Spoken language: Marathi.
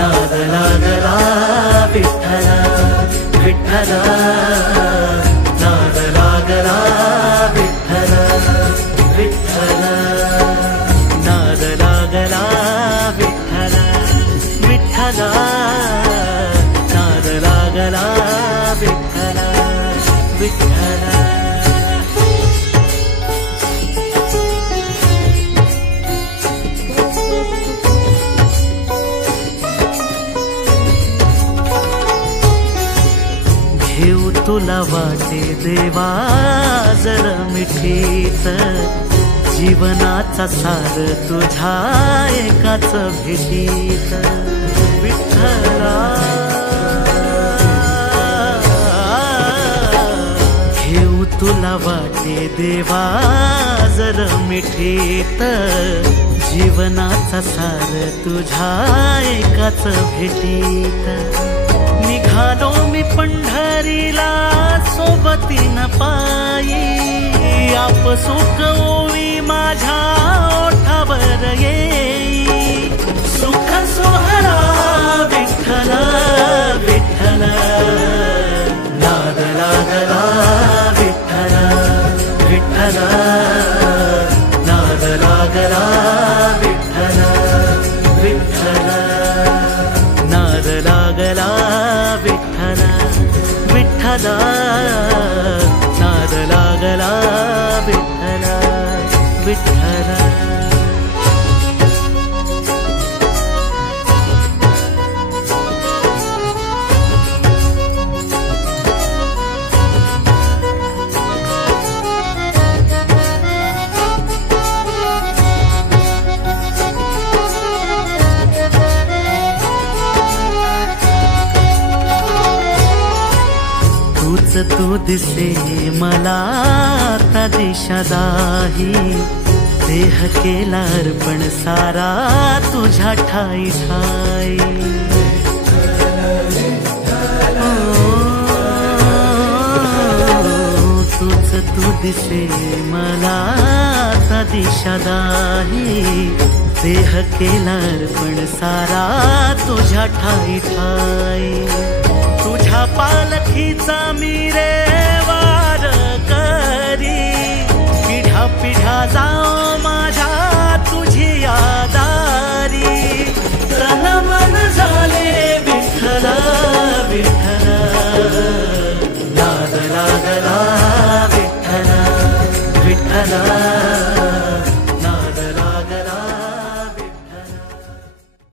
नाद लागला विठ्ठला विठ्ठला, नाद लागला विठ्ठला विठ्ठला, नाद लागला विठ्ठला विठ्ठला, नाद लागला विठ्ठला विठ्ठला. घेऊ तुला वाटे देवा जर मिठीत, जीवनाचा सार तुझ्या एकाच भेटीत विठ्ठला. घेऊ तुला वाटे देवा जर मिठीत, जीवनाचा सार तुझ्या एकाच भेटीत. निघालो मी पंढरीला सोबतीन पायी, आप सुख ओवी माझ्या ओठावर येई. सुख सोहळा विठ्ठला विठ्ठला, नाद लागला विठ्ठला विठ्ठला, नाद लागला विठ्ठला विठ्ठला, नाद लागला विठ्ठला विठ्ठला, नाद लागला विठ्ठला विठ्ठला. तू दिसे मला आता दिशा दाही, देह केला अर्पण सारा तुझ्या ठाई ठाई. तूच तू दिसे मला आता दिशा दाही, देह केला अर्पण सारा तुझ्या ठाई ठाई. तुझ्या पालखीचा मी रे वार करी, पिढ्या पिढ्या जाओ माझ्या तुझी यादा.